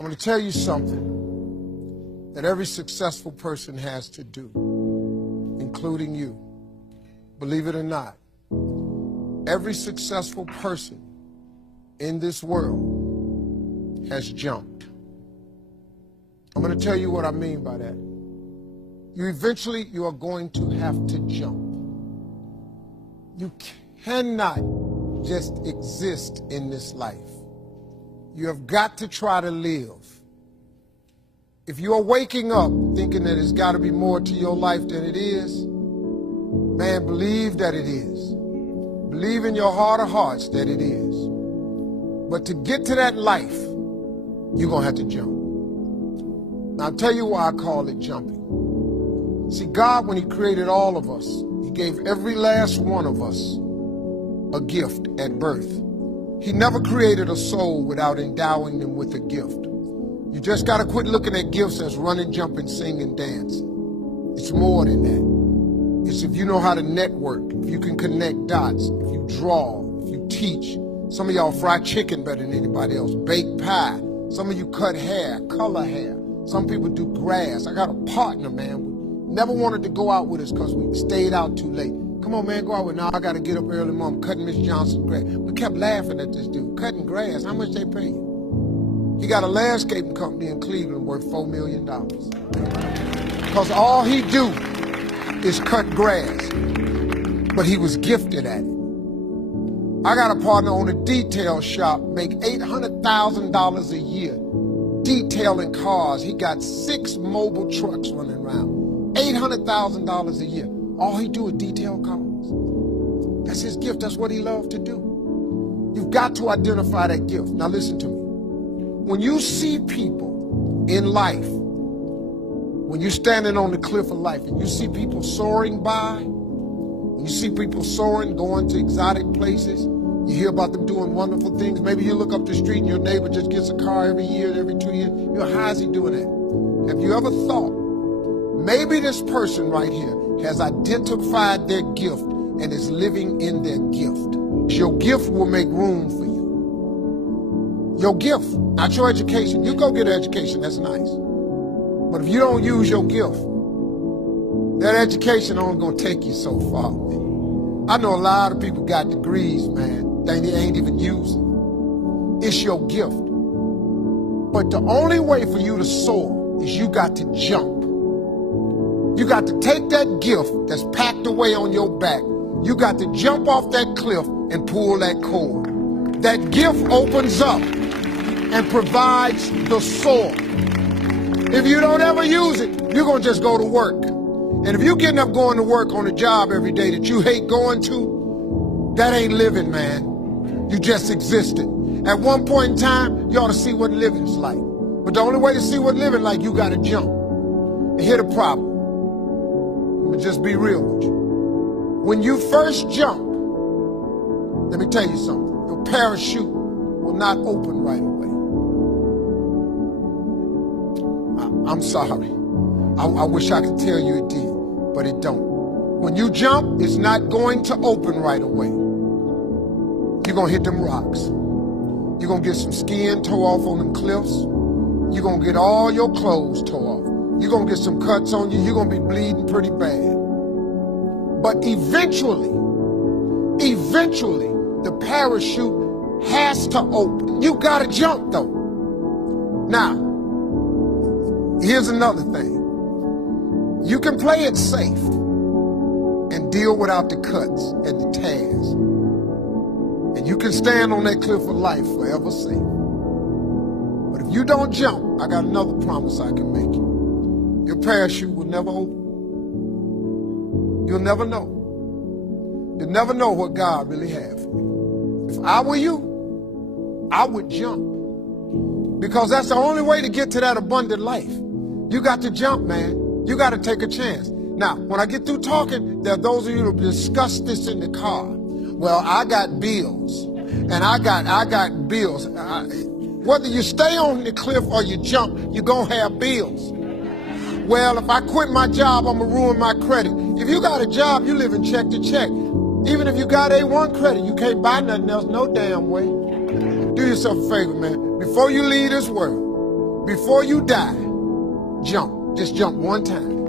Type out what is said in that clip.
I'm going to tell you something that every successful person has to do, including you. Believe it or not, every successful person in this world has jumped. I'm going to tell you what I mean by that. You are going to have to jump. You cannot just exist in this life. You have got to try to live. If you are waking up thinking that it's got to be more to your life than it is, man, believe that it is. Believe in your heart of hearts that it is. But to get to that life, you're going to have to jump. Now, I'll tell you why I call it jumping. See, God, when he created all of us, he gave every last one of us a gift at birth. He never created a soul without endowing them with a gift. You just got to quit looking at gifts as running, jumping, singing, dancing. It's more than that. It's if you know how to network, if you can connect dots, if you draw, if you teach. Some of y'all fry chicken better than anybody else, bake pie. Some of you cut hair, color hair. Some people do grass. I got a partner, man. Never wanted to go out with us because we stayed out too late. Come on, man, go out with me. Now I got to get up early, Mom, cutting Miss Johnson's grass. We kept laughing at this dude, cutting grass. How much they pay you? He got a landscaping company in Cleveland worth $4 million. Because all he do is cut grass. But he was gifted at it. I got a partner on a detail shop, make $800,000 a year detailing cars. He got 6 mobile trucks running around. $800,000 a year. All he do is detail cars. That's his gift. That's what he loved to do. You've got to identify that gift. Now listen to me. When you see people in life, when you're standing on the cliff of life and you see people soaring by, when you see people soaring, going to exotic places, you hear about them doing wonderful things. Maybe you look up the street and your neighbor just gets a car every year, every 2 years. You know, how is he doing that? Have you ever thought, maybe this person right here has identified their gift and is living in their gift? Your gift will make room for you. Your gift, not your education. You go get an education, that's nice. But if you don't use your gift, that education only gonna take you so far. I know a lot of people got degrees, man, they ain't even using. It's your gift. But the only way for you to soar is you got to jump. You got to take that gift that's packed away on your back. You got to jump off that cliff and pull that cord. That gift opens up and provides the soar. If you don't ever use it, you're going to just go to work. And if you're getting up going to work on a job every day that you hate going to, that ain't living, man. You just existed. At one point in time, you ought to see what living's like. But the only way to see what living like, you got to jump. And here's the problem. I'm gonna just be real with you. When you first jump, let me tell you something. Your parachute will not open right away. I'm sorry. I wish I could tell you it did, but it don't. When you jump, it's not going to open right away. You're gonna hit them rocks. You're gonna get some skin tore off on them cliffs. You're gonna get all your clothes tore off. You're gonna get some cuts on you. You're gonna be bleeding pretty bad. But eventually, the parachute has to open. You gotta jump though. Now, here's another thing. You can play it safe and deal without the cuts and the tears. And you can stand on that cliff of life forever safe. But if you don't jump, I got another promise I can make you. Your parachute will never open. You'll never know. You'll never know what God really has for you. If I were you, I would jump. Because that's the only way to get to that abundant life. You got to jump, man. You got to take a chance. Now, when I get through talking, there are those of you who discuss this in the car. Well, I got bills, and I got bills. Whether you stay on the cliff or you jump, you're going to have bills. Well, if I quit my job, I'm going to ruin my credit. If you got a job, you live in check to check. Even if you got A1 credit, you can't buy nothing else no damn way. Do yourself a favor, man. Before you leave this world, Before you die, jump. Just jump one time.